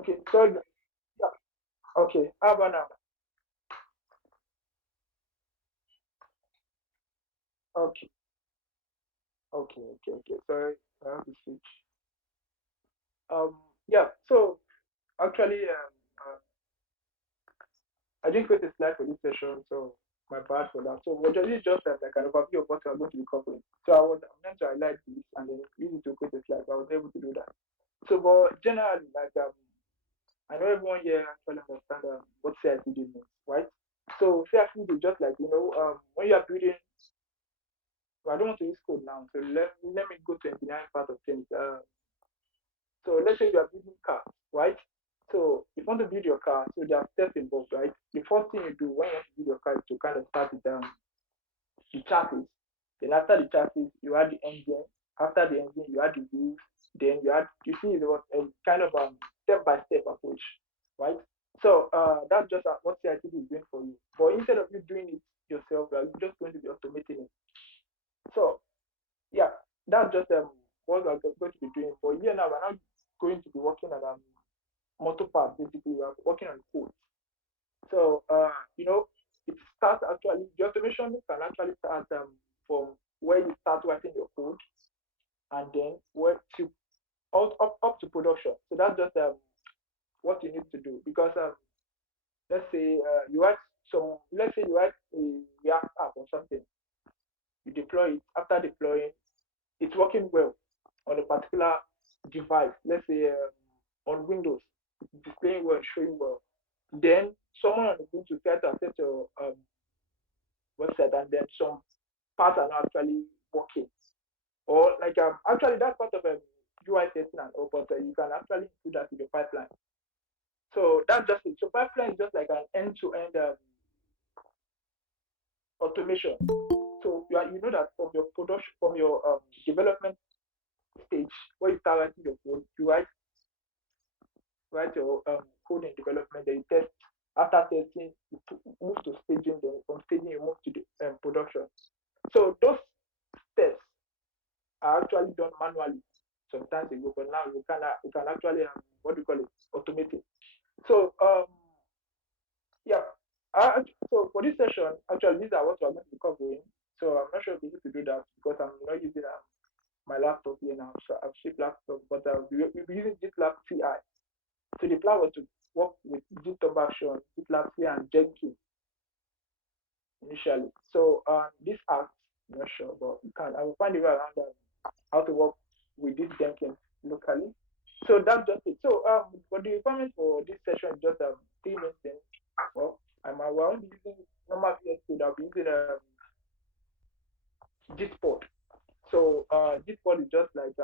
Okay, sorry. Yeah. Okay, how about now? Okay, okay. Sorry, I have to switch. Yeah. So actually, I didn't create a slide for this session, so my bad for that. So this is just like an overview of what we are going to be covering. So I was meant to highlight this and then use it to create a slide, but I was able to do that. So, but generally, like I know everyone here actually understand what CICD means, right? So CICD is just like when you are building. Well, I don't want to use code now, so let me go to engineering part of things. So let's say you are building car, right? So if you want to build your car, so there are steps involved, right? The first thing you do when you want to build your car is to kind of start with the chassis. Then after the chassis, you add the engine. After the engine, you add the wheels. Then you see it was a kind of step by step approach, right? So that's just what CICD is doing for you. But instead of you doing it yourself, you're just going to be automating it. So yeah, that's just what we're going to be doing. But here now, we're not going to be working on motor part. Basically, we're working on code. So it starts actually the automation can actually start from where you start writing your code and then where to up to production. So that's just what you need to do because let's say let's say you write a React app or something, you deploy it. After deploying, it's working well on a particular device. Let's say on Windows, it's displaying well, showing well. Then someone is going to try to access your website, and then some parts are not actually working. Or like actually that's part of UI testing and all, but you can actually do that with your pipeline. So that's just it. So pipeline is just like an end-to-end automation. So you know that from your production, from your development stage, where you start writing your code, you write your code in development, then you test. After testing, you move to staging. Then from staging, you move to the production. So those steps are actually done manually sometimes ago, but now you can actually what do you call it automate it. So yeah, so for this session, actually these are what we're going to be covering. So I'm not sure if we need to do that because I'm not using my laptop here now. So I've shipped laptop, but we'll be using GitLab CI. So the plan was to work with GitHub Action, GitLab CI, and Jenkins initially. So this act, I'm not sure, but I will find a way around how to work with this Jenkins locally. So that's just it. So for the requirement for this session is just three main things. Well, I won't be using normal VS Code. I'll be using Gitpod. So Gitpod is just like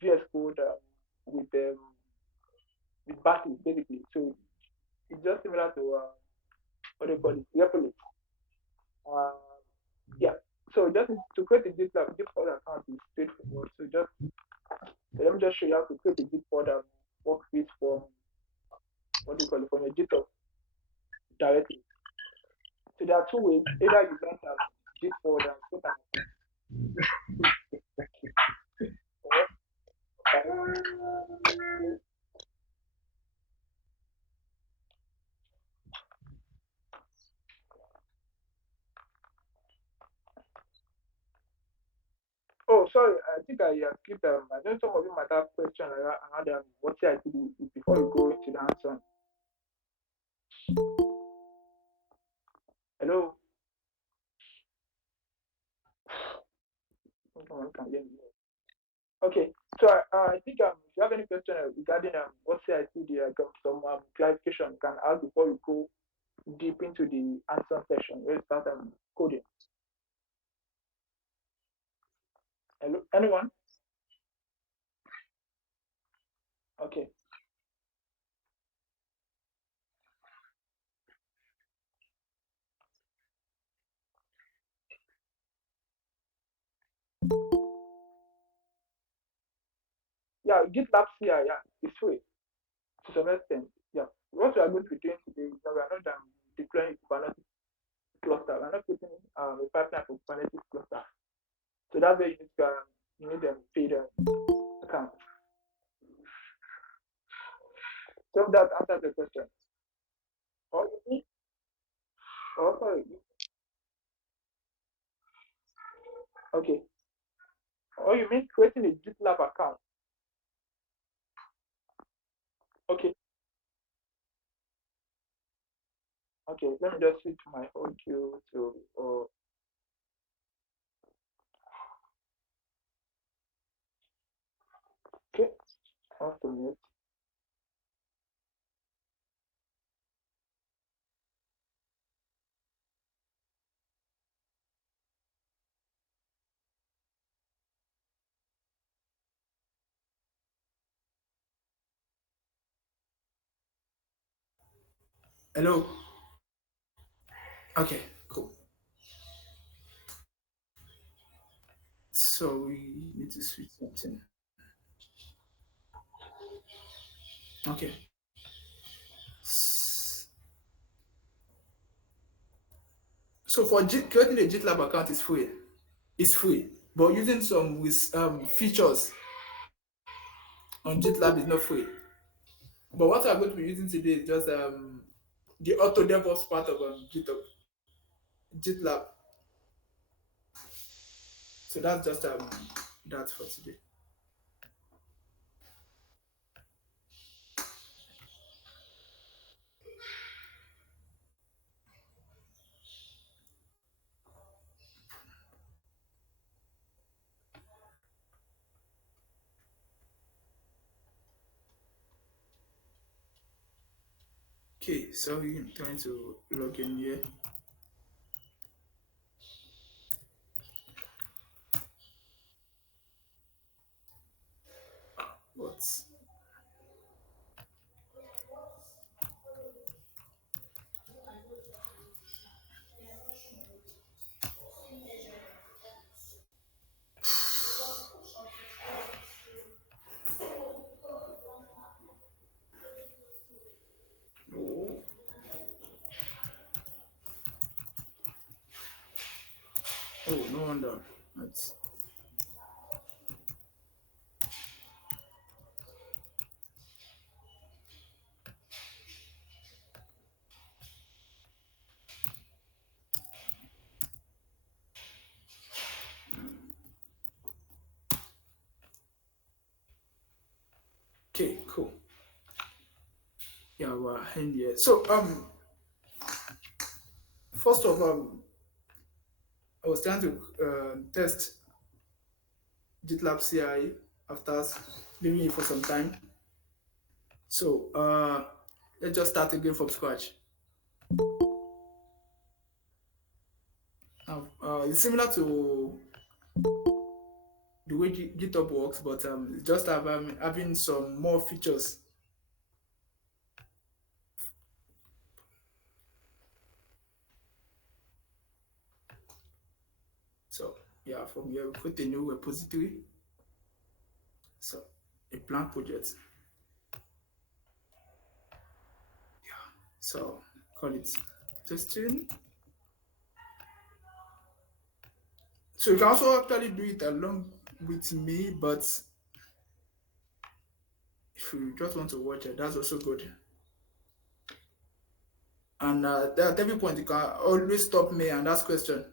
VS Code with with battery basically. So it's just similar to what do you call it, Replit. Uh, yeah. So just to create a Gitpod account is straightforward. So let me just show you how to create a Gitpod workspace from what do you call it from your GitHub directly. So there are two ways. Either you launch Gitpod and put an or oh sorry, I think I skipped I know some of you might have questions around what CICD is before we go into the answer. Hello, someone can hear me. Okay, so I think if you have any question regarding what CICD, some clarification you can ask before we go deep into the answer session. We'll start coding. Hello, anyone? Okay. Yeah, GitLab CI, yeah, it's free to some extent. Yeah. What we are going to be doing today is that we are not deploying Kubernetes cluster. We are not putting a pipeline for Kubernetes cluster. So that's where you need them paid account. So that answers the question. Or you mean, oh, sorry. Okay. Or you mean creating a GitLab account? Okay. Okay. Let me just switch my audio to. Okay. Have to mute. Hello. Okay, cool. So we need to switch something. Okay. S- So for creating a GitLab account is free. It's free, but using some with features on GitLab is not free. But what I'm going to be using today is just the auto DevOps part of GitLab. So that's just that for today. Okay, so we're trying to log in here. But oh, oh no wonder. That's okay, cool. Yeah, we're in here. So first of all, I was trying to test GitLab CI after leaving it for some time. So let's just start again from scratch. Now, it's similar to the way GitHub works, but it's just having some more features. So yeah, from here we put a new repository. So a blank project. So call it testing. So you can also actually do it along with me, but if you just want to watch it, that's also good. And at every point, you can always stop me and ask question.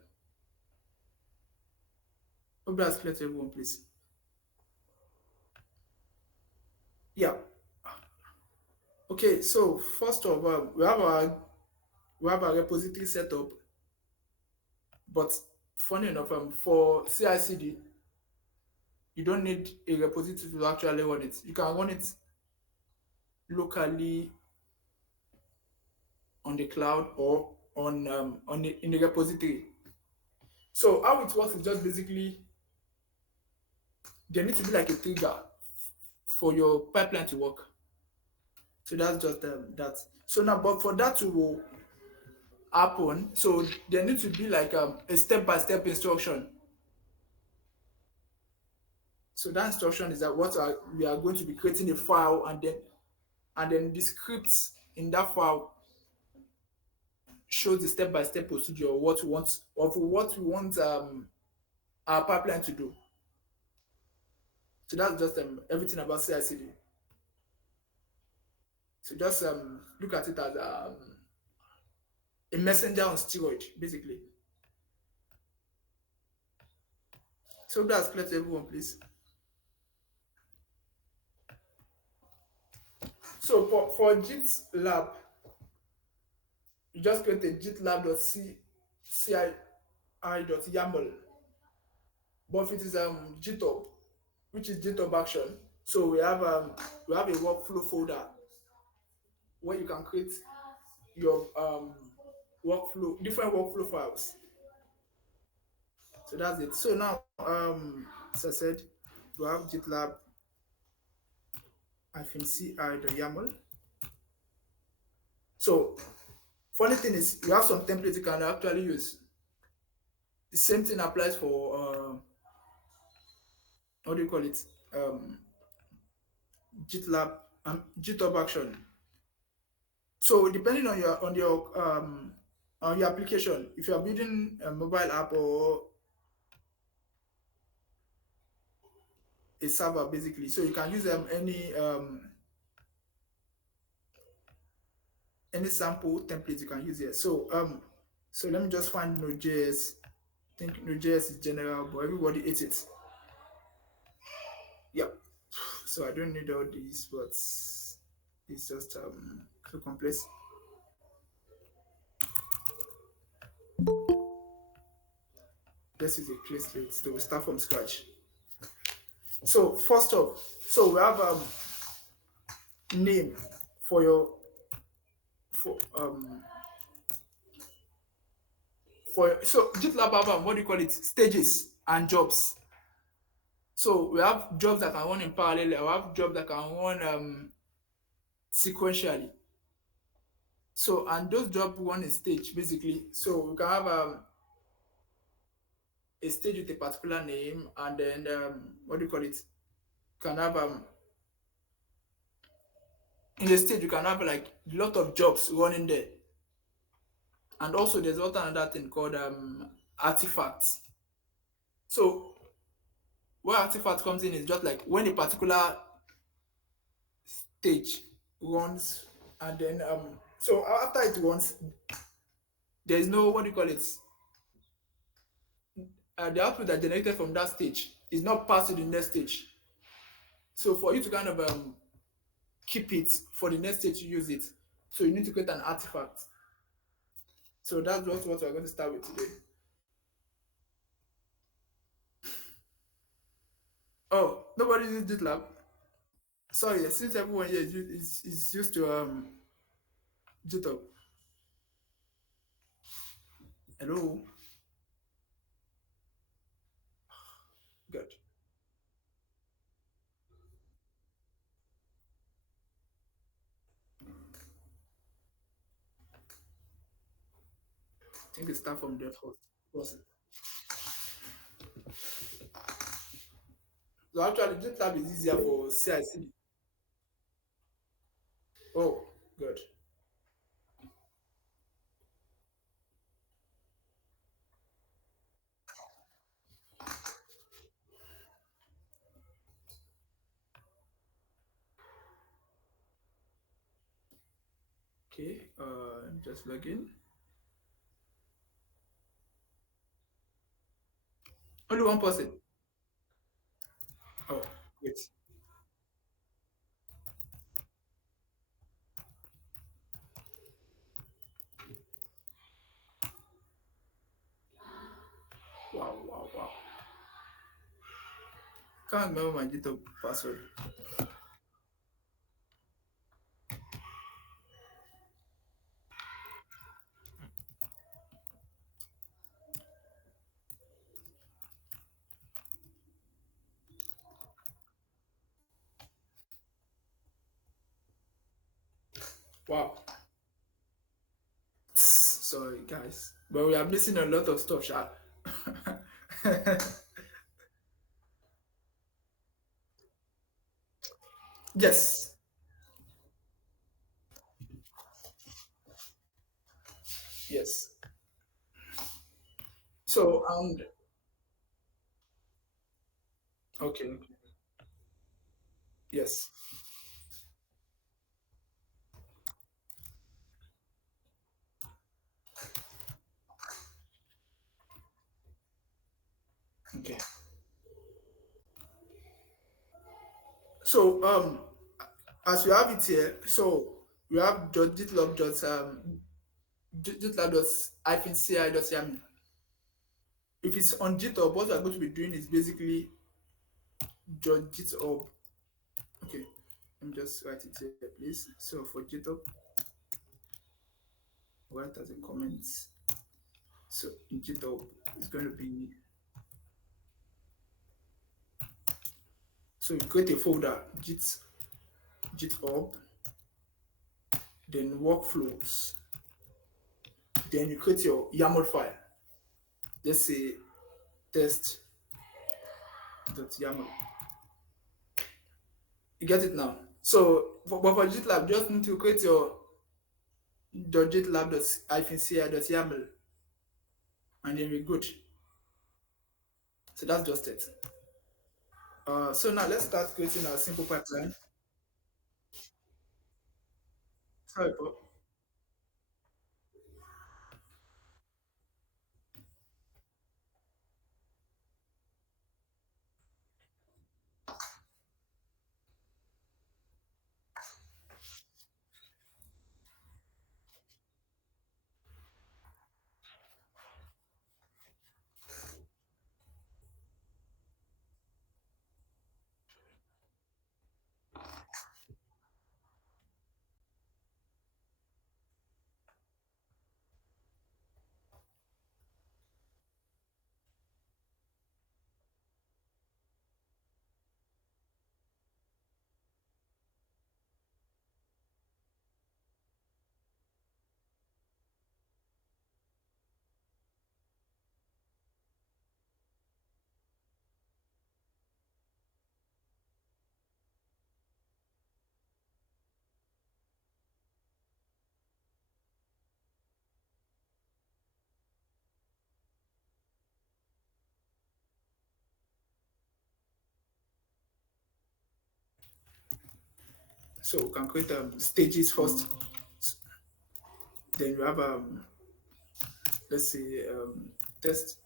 Hope that's clear to everyone, please. Yeah. Okay. So first of all, we have our repository set up, but funny enough, for CI/CD, you don't need a repository to actually run it. You can run it locally on the cloud or in the repository. So how it works is just basically there needs to be like a trigger for your pipeline to work. So that's just that. So now, but for that to happen, so there needs to be like a step-by-step instruction. So that instruction is that we are going to be creating a file, and then the scripts in that file shows the step-by-step procedure of what we want our pipeline to do. So that's just everything about CI/CD. So just look at it as a messenger on steroid, basically. So that's clear to everyone, please. So for GitLab, you just create a gitlab.ci.yaml. But if it is GitHub, which is GitHub Action, so we have a workflow folder where you can create your different workflow files. So that's it. So now, as I said, we have GitLab -ci.yaml. So funny thing is, you have some templates you can actually use. The same thing applies for what do you call it? Um, GitLab and GitHub Action. So depending on your application, if you are building a mobile app or a server, basically, so you can use any sample template you can use here. So let me just find Node.js. I think Node.js is general, but everybody hates it. Yeah. So I don't need all these, but it's just too complex. This is a clean slate, so we start from scratch. So first off, so we have name for your for so GitLab have what do you call it? Stages and jobs. So we have jobs that can run in parallel. We have jobs that can run sequentially. So and those jobs run a stage basically. So we can have a stage with a particular name, and then what do you call it? You can have in the stage you can have like a lot of jobs running there, and also there's also another thing called artifacts. So where artifact comes in is just like when a particular stage runs, and then so after it runs, there is no what do you call it? The output that generated from that stage is not passed to the next stage. So for you to kind of keep it for the next stage to use it, so you need to create an artifact. So that's what we're going to start with today. Oh, nobody uses GitLab. Sorry, since everyone here is used to GitHub. Hello, good. I think it start from DevOps. So actually, GitLab is easier for CI/CD. Oh, good. Okay, just log in. Only one person. Oh, wait. Wow, wow, wow. Can't remember my GitHub password. Wow. Sorry, guys. But we are missing a lot of stuff, Sha. Yes. Yes. So, and okay. Yes. Okay. So as you have it here, so we have .gitlab gitlab dot hyphen ci dot yaml. If it's on GitHub, what we're going to be doing is basically .github. Okay, let me just write it here, please. So for GitHub, write as a comment. So in GitHub, it's going to be, so you create a folder, GitHub, then workflows, then you create your YAML file. Let's say test.yaml. You get it now? So, but for GitLab, just need to create your .gitlab.ci.yaml and then we're good. So that's just it. So now let's start creating a simple pipeline. Sorry, Paul. So we can create stages first. Then you have let's say test.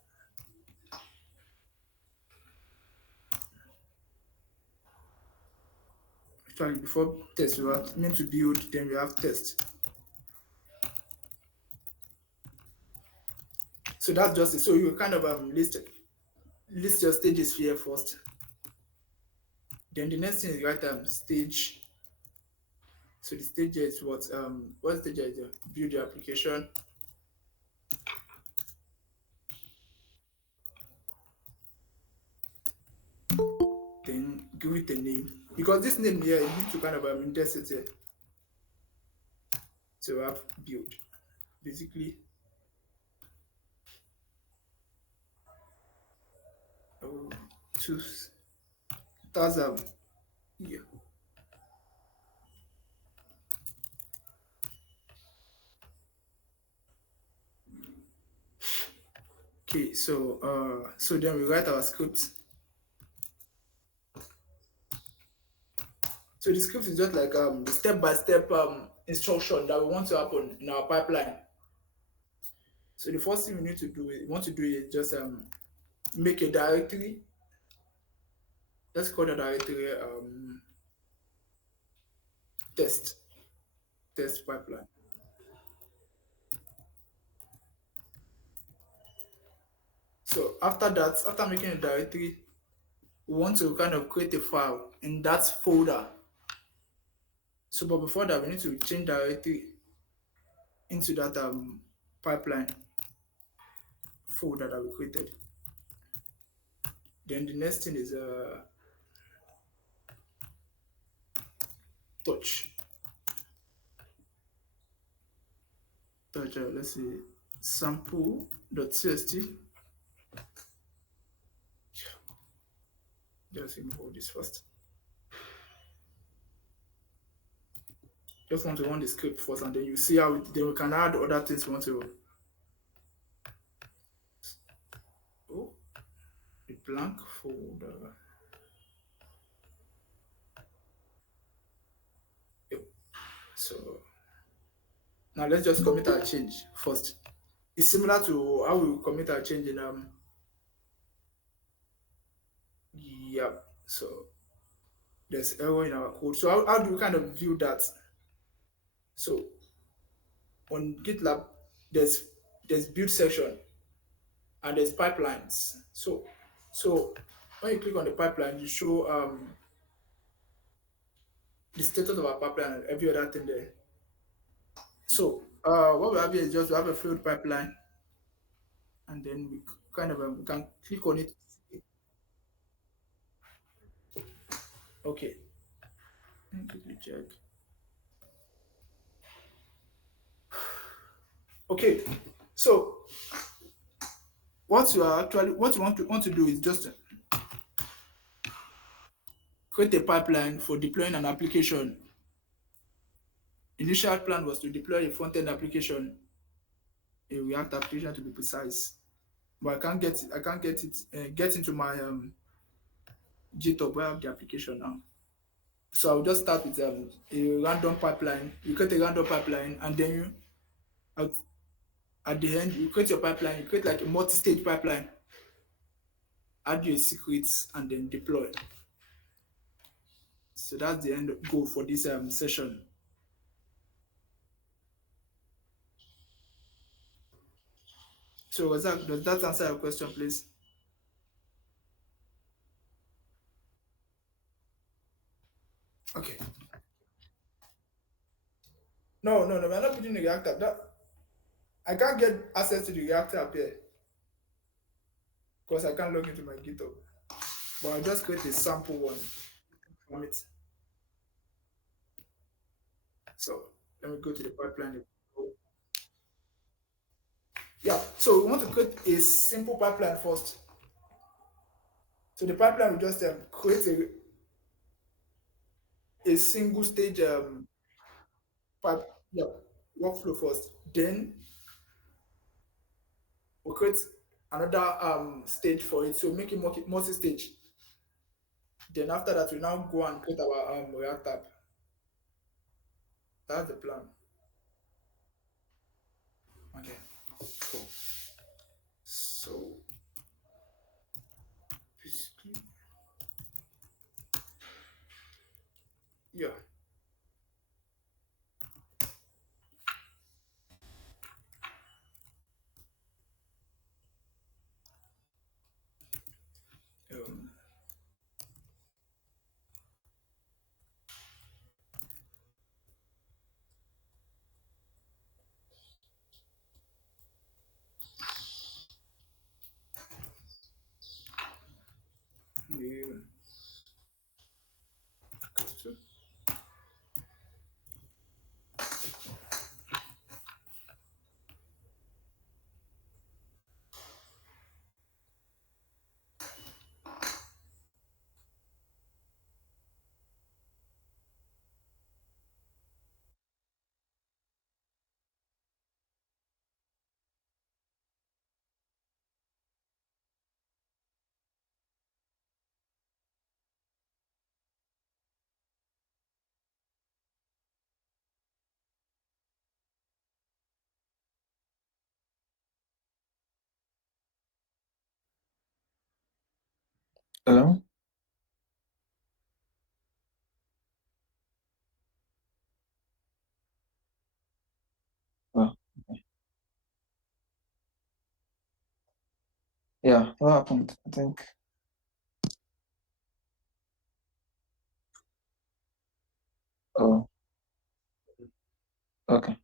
Actually, before test, we are meant to build. Then we have test. So that's just it. So you kind of list your stages here first. Then the next thing is write stage. So the stage is what stage is build your application. Then give it a name because this name here you need to kind of index it here to have build. Basically, oh, choose that's yeah. Okay, so then we write our script. So the script is just like the step-by-step instruction that we want to happen in our pipeline. So the first thing we need to do is want to do is just make a directory. Let's call the directory test test pipeline. So after that, after making a directory, we want to kind of create a file in that folder. So but before that, we need to change directory into that pipeline folder that we created. Then the next thing is touch. Touch, let's see, sample.txt. Just remove all this first. Just want to run the script first and then you see how then we can add other things we want to. Oh, a blank folder. Yep. So now let's just commit our change first. It's similar to how we commit our change in Yeah. So there's error in our code. So how do we kind of view that? So on GitLab, there's build section and there's pipelines. So when you click on the pipeline, you show the status of our pipeline and every other thing there. So what we have here is just we have a fluid pipeline, and then we kind of we can click on it. Okay, let me quickly check. Okay, so what you want to do is just create a pipeline for deploying an application. Initial plan was to deploy a front-end application, a React application to be precise. But I can't get it get into my GitHub where I have the application now. So I'll just start with a random pipeline. You create a random pipeline, and then at, at the end you create your pipeline. You create like a multi-stage pipeline, add your secrets, and then deploy. So that's the end goal for this session. So does that answer your question, please? Okay. No, we're not building the React app. I can't get access to the React app here because I can't log into my GitHub. But I'll just create a sample one from it. So let me go to the pipeline. Yeah, so we want to create a simple pipeline first. So the pipeline will just create a single stage pipe, yeah, workflow first. Then we'll create another stage for it. So make it multi-stage. Then after that, we now go and create our React app. That's the plan. Okay, cool. So basically, yeah. Um, we, Hello? Oh, yeah, what happened? I think. Oh, okay.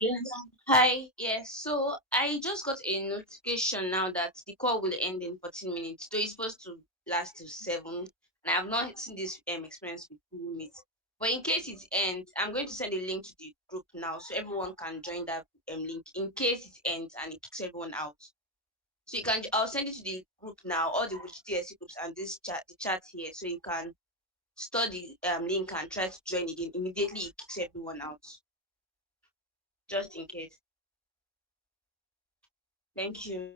Yes. Hi. Yes. So I just got a notification now that the call will end in 14 minutes. So it's supposed to last till 7. And I have not seen this experience with Google Meet. But in case it ends, I'm going to send a link to the group now so everyone can join that link in case it ends and it kicks everyone out. So you can I'll send it to the group now, all the TSC groups and this chat the chat here so you can study link and try to join again. Immediately it kicks everyone out. Just in case. Thank you.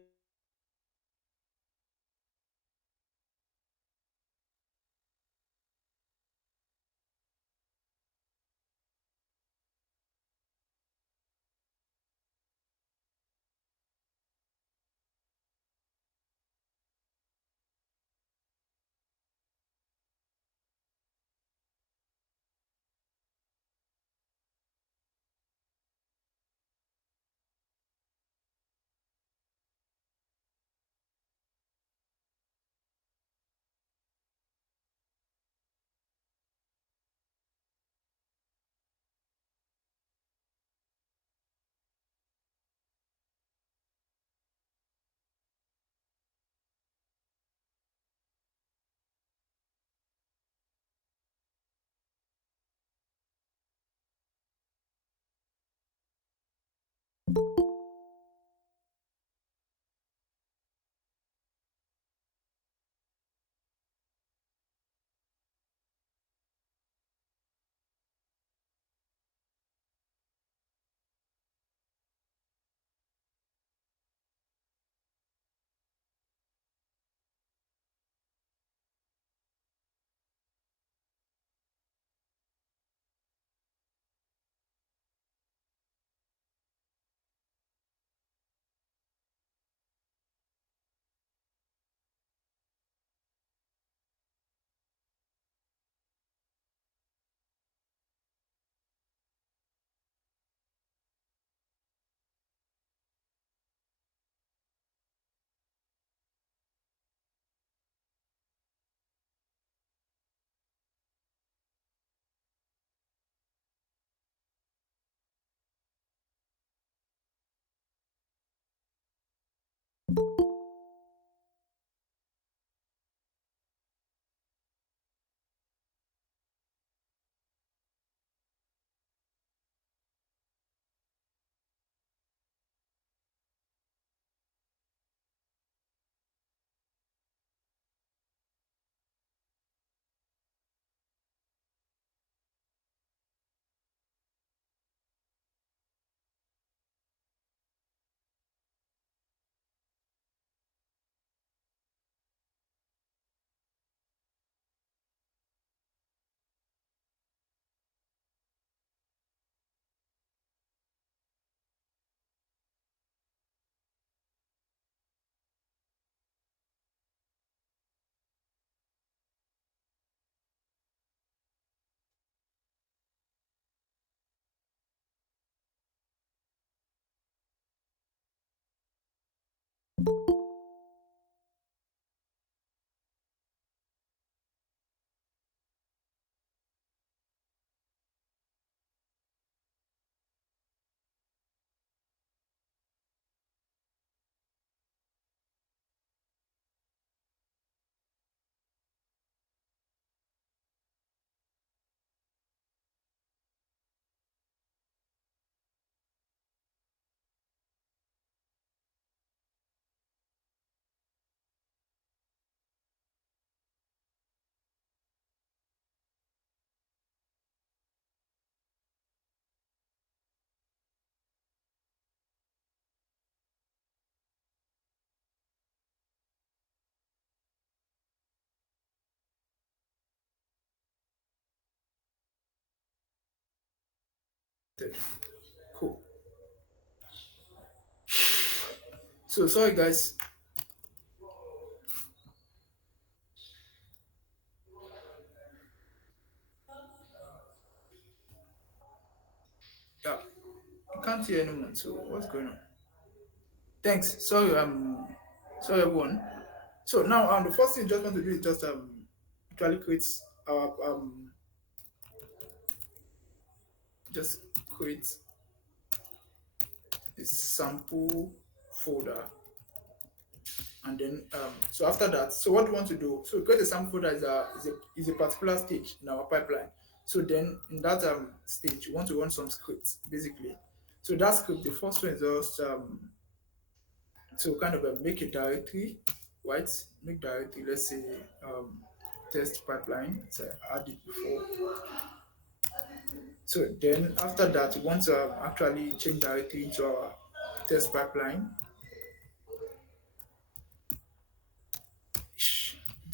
Cool. So sorry guys. Yeah, I can't hear anyone. So what's going on? Thanks. Sorry, sorry everyone. So now the first thing you just want to do is just actually create our just create a sample folder, and then so after that, so what we want to do, so create a sample folder is a particular stage in our pipeline. So then in that stage, you want to run some scripts basically. So that script, the first one is just to kind of make a directory, right? Make directory, let's say test pipeline. So I add it before. So then after that, we want to actually change directly into our test pipeline.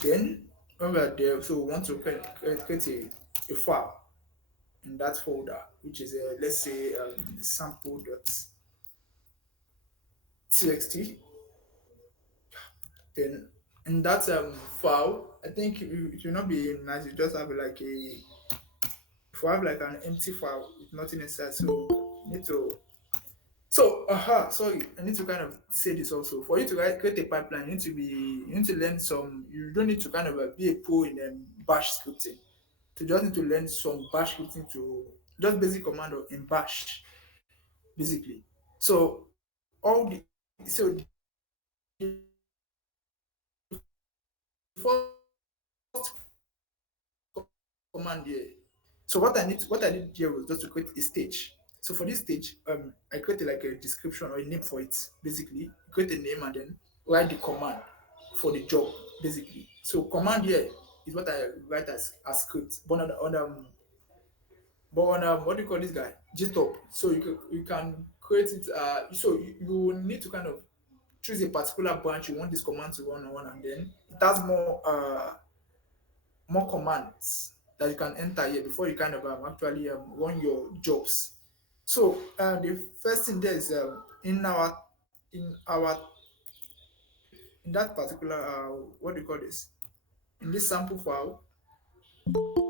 Then when we are there, so we want to create a file in that folder, which is let's say sample.txt. Then in that file, I think it will not be nice. You just have like if you have like an empty file with nothing inside, so you need to. So, sorry, I need to kind of say this also. For you to create a pipeline, you need to learn some. You don't need to kind of be a pro in Bash scripting. To just need to learn some Bash scripting to just basic command in Bash, basically. So all the so the first command here. So what I did here was just to create a stage. So for this stage, I created like a description or a name for it. Basically, create a name and then write the command for the job. Basically, so command here is what I write as script, but on what do you call this guy? GitHub. So you can create it. You will need to kind of choose a particular branch you want this command to run on, and then it has more commands that you can enter here before you kind of actually run your jobs. So the first thing there is in our in that particular what do you call this, in this sample file.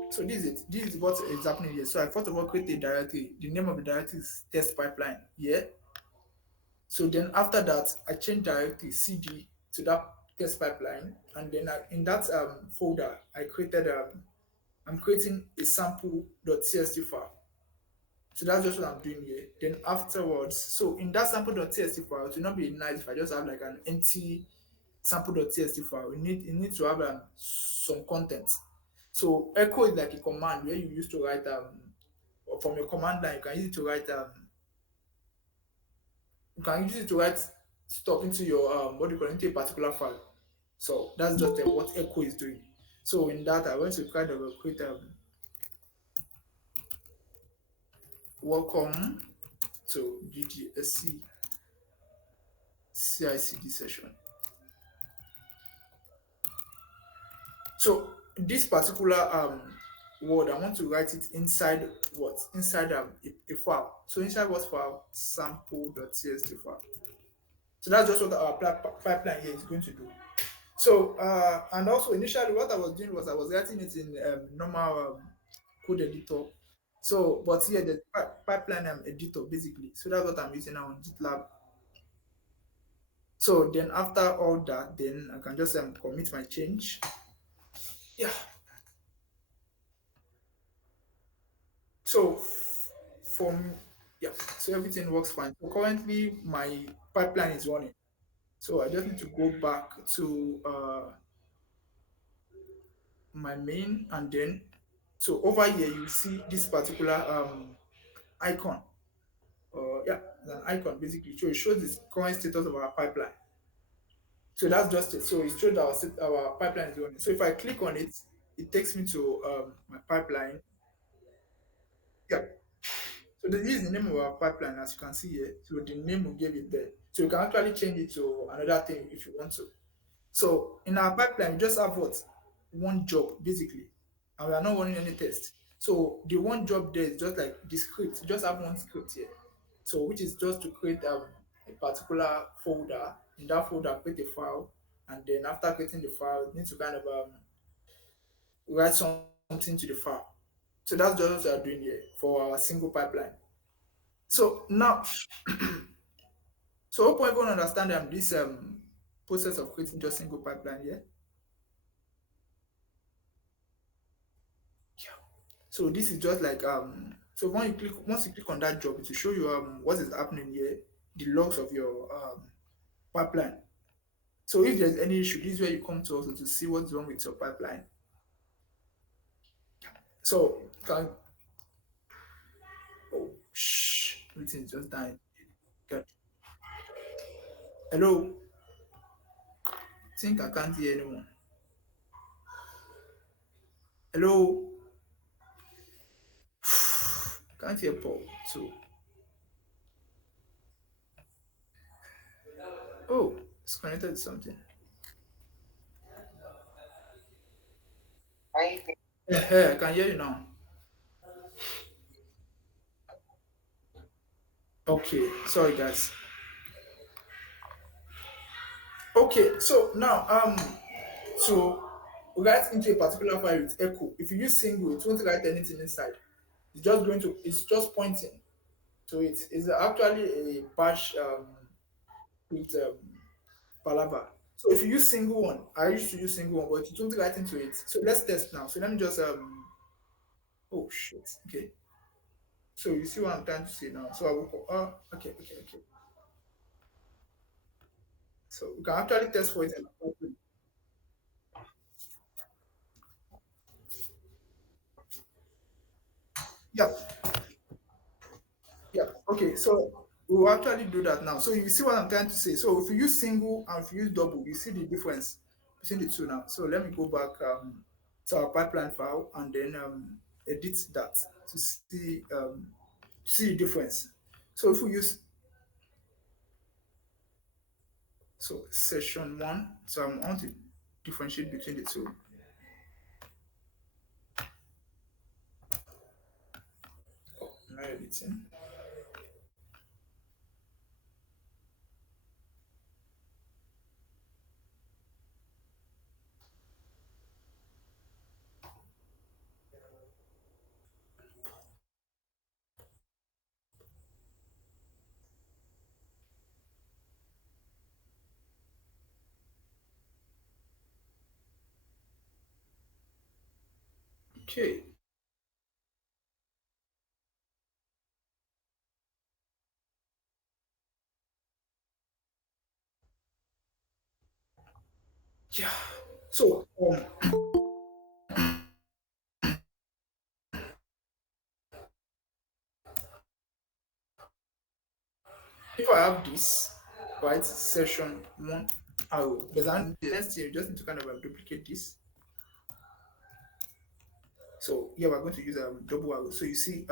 So this is what is happening here. So I first of all create a directory. The name of the directory is test pipeline. Yeah. So then after that, I change directory cd to that test pipeline, and then in that folder, I'm creating a sample.txt file. So that's just what I'm doing here. Then afterwards, so in that sample.txt file, it will not be nice if I just have like an empty sample.txt file. You need to have some content. So echo is like a command where you used to write or from your command line, you can use it to write stuff into your what do you call it, into a particular file. So that's just what echo is doing. So in that, I want to kind of create welcome to GGSC CICD session. So this particular word, I want to write it inside what? Inside a file. So inside what file? Sample.txt file. So that's just what our pipeline here is going to do. So and also initially what I was doing was I was writing it in normal code editor. So but here the pipeline editor basically. So that's what I'm using now on GitLab. So then after all that, then I can just commit my change. Yeah. So from yeah, so everything works fine. So currently my pipeline is running. So I just need to go back to my main, and then so over here you see this particular icon. Yeah, it's an icon basically. So it shows the current status of our pipeline. So that's just it. So it shows that our pipeline is running. So if I click on it, it takes me to my pipeline. Yeah. So this is the name of our pipeline, as you can see here. So the name we gave it there. So you can actually change it to another thing if you want to. So in our pipeline, we just have what? One job basically, and we are not running any test. So the one job there is just like the script. You just have one script here. So which is just to create a particular folder. In that folder, create a file, and then after creating the file, you need to kind of write something to the file. So that's just what we are doing here for our single pipeline. So now, so hope everyone understand this process of creating just single pipeline here. So this is just like so once you click on that job, it will show you what is happening here. the logs of your pipeline. So if there's any issue, this is where you come to also to see what's wrong with your pipeline. So can oh shh, everything is just dying. Okay. Hello, think I can't hear anyone. Hello, can't hear Paul. So oh, it's connected to something. Yeah, I can hear you now. Okay, sorry guys. Okay, so now so we write into a particular file with echo. If you use single, it won't write anything inside. It's just pointing to it. It's actually a bash with palaver. So if you use single one, I used to use single one, but it won't write into it. So let's test now. So let me just oh shit. Okay. So you see what I'm trying to say now. So I will okay. So we can actually test for it and yeah, yeah. Okay, so we will actually do that now. So you see what I'm trying to say. So if you use single and if you use double, you see the difference between the two now. So let me go back to our pipeline file and then edit that to see the difference. So if we use session one, so I want to differentiate between the two. Oh, am I editing? Okay. Yeah. So if I have this, right, session one, I will, but then the next thing you just need to kind of duplicate this. So yeah, we're going to use double arrow. So you see,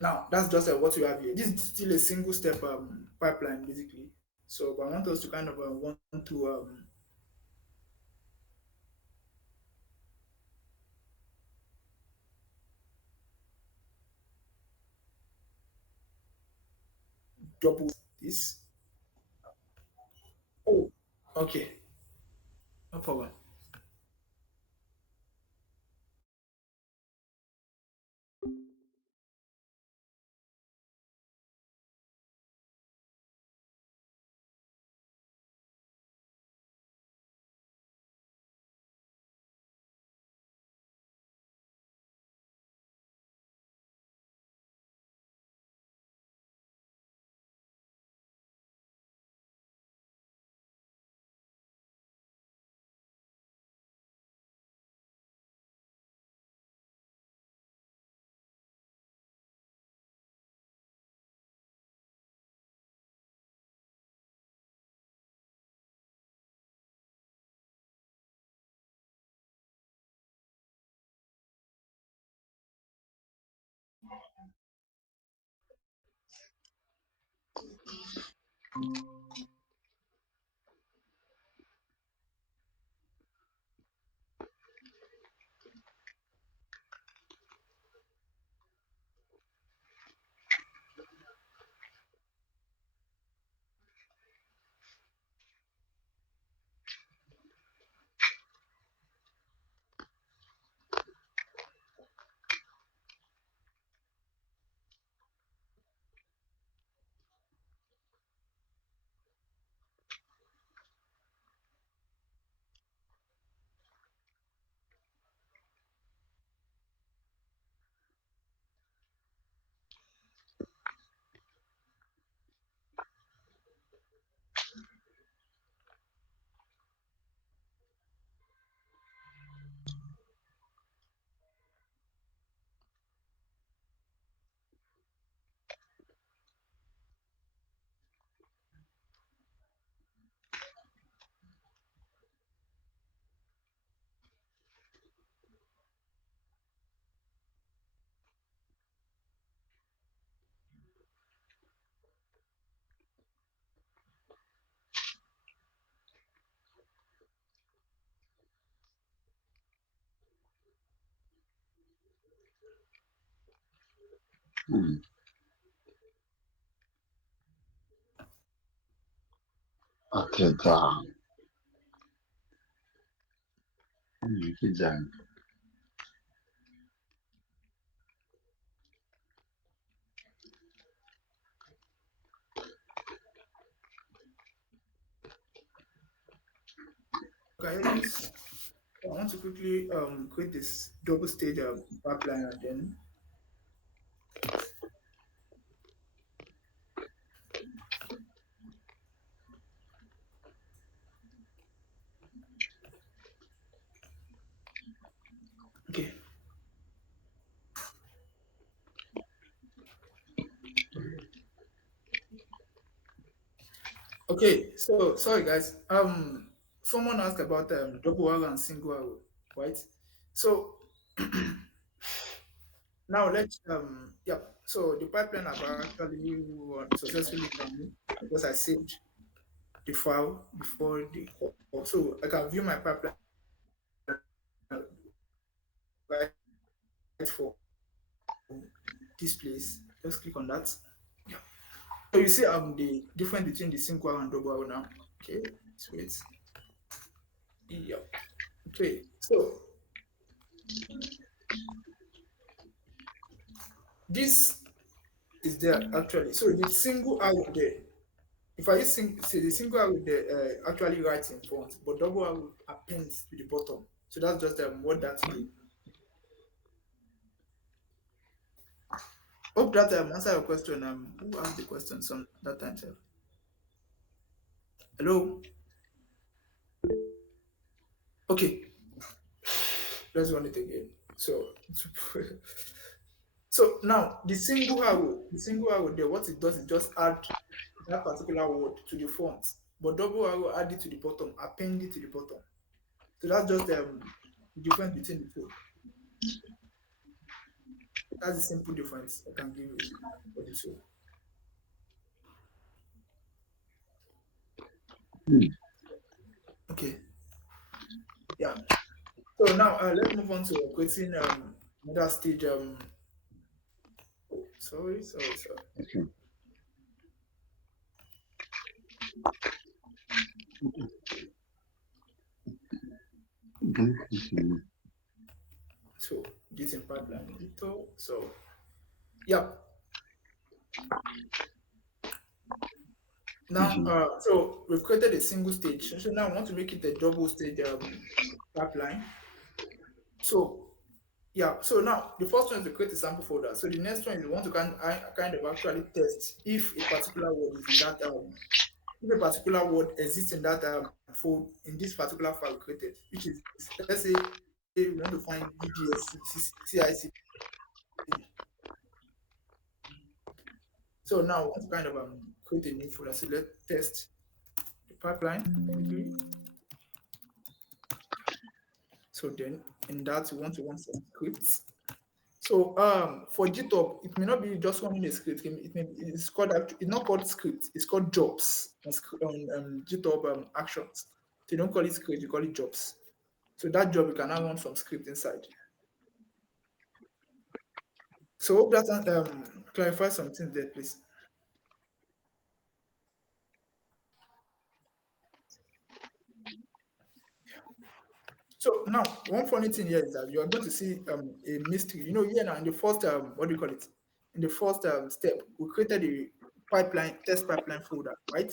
now that's just what you have here. This is still a single step pipeline basically. So but I want us to kind of want to double this. Oh, okay, no problem. Hmm. Okay, down. Okay, down. Okay, guys. I want to quickly create this double stage pipeline and then okay. Okay, so sorry guys. Someone asked about double arrow and single arrow, right? So now let's yeah. So the pipeline have actually run successfully running because I saved the file before the call. So I can view my pipeline right from this place. Just click on that. Yeah. So you see the difference between the single arrow and double arrow now. Okay, so it's yeah. Okay, so this is there actually. So the single arrow there, if I use say the single arrow there actually right in front, but double arrow appends to the bottom. So that's just what that means. Hope that answer your question. Who asked the question some that time, sir? Hello. Okay, let's run it again. So, so now the single arrow there, what it does is just add that particular word to the front, but double arrow add it to the bottom, append it to the bottom. So that's just the difference between the two. That's the simple difference I can give you for the two. Hmm. Okay, yeah. So now let's move on to creating another stage. Sorry. Okay. Mhm. So this in pipeline editor. So yeah. Now Mhm. so we've created a single stage. So now I want to make it a double stage pipeline. So yeah, so now the first one is to create a sample folder. So the next one is you want to kind of actually test if a particular word is in that if a particular word exists in that fold in this particular file created, which is let's say we want to find DDS CICD. So now we want to kind of create a new folder. So let's test the pipeline quickly. So then in that we want to run some scripts. So for GitHub, it may not be just running a script. It's called it's not called script. It's called jobs on GitHub actions. So you don't call it script, you call it jobs. So that job you can now run some script inside. So hope that clarify some things there, please. So now one funny thing here is that you are going to see a mystery. You know, here now in the first what do you call it? In the first step, we created a pipeline test pipeline folder, right?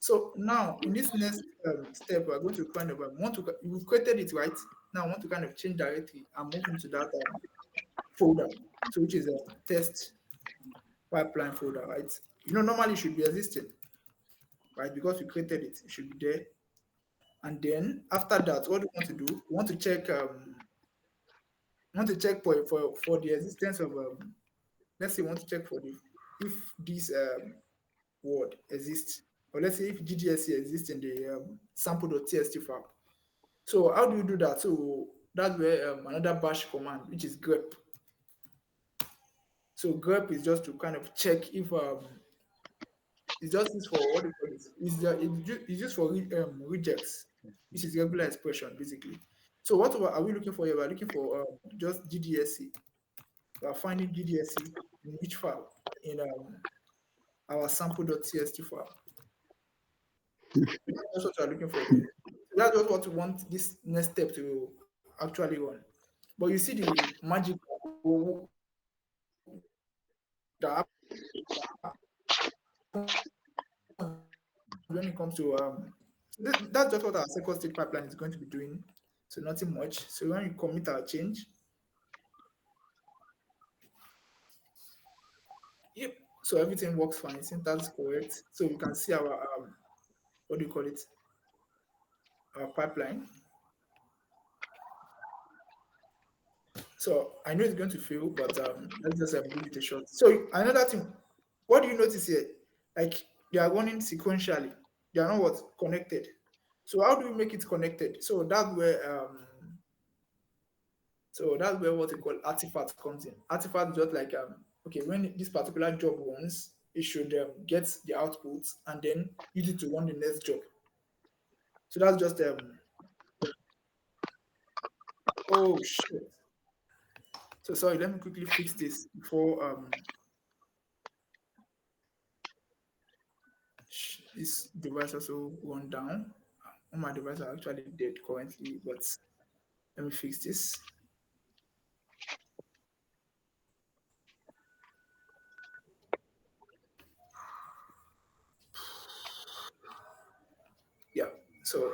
So now in this next step, we're going to kind of we've created it right now. I want to kind of change directory and move into that folder, so which is a test pipeline folder, right? You know, normally it should be existing, right? Because we created it, it should be there. And then after that, what do we want to do? We want to check for the existence of let's say we want to check for the if this word exists, or let's say if GDSC exists in the sample.txt file. So how do you do that? So that's where another bash command, which is grep. So grep is just to kind of check if it's just used for what do you call it? It's used for rejects, which is regular expression basically. So what are we looking for here? We're looking for just GDSC. We are finding GDSC in each file in our sample.txt file. That's what we're looking for there. So that's just what we want this next step to actually run. But you see the magic that happens when it comes to that's just what our second stage pipeline is going to be doing. So nothing much. So when you commit our change, yep. So everything works fine. Syntax correct. So we can see our what do you call it? Our pipeline. So I know it's going to fail, but let's just give it a shot. So another thing, what do you notice here? Like they are running sequentially. They are not what connected. So how do we make it connected? So that's where what we call artifact comes in. Artifact is just like okay, when this particular job runs, it should get the output and then use it to run the next job. So that's just oh shit. So sorry, let me quickly fix this before this device also gone down. All my devices are actually dead currently, but let me fix this. Yeah. So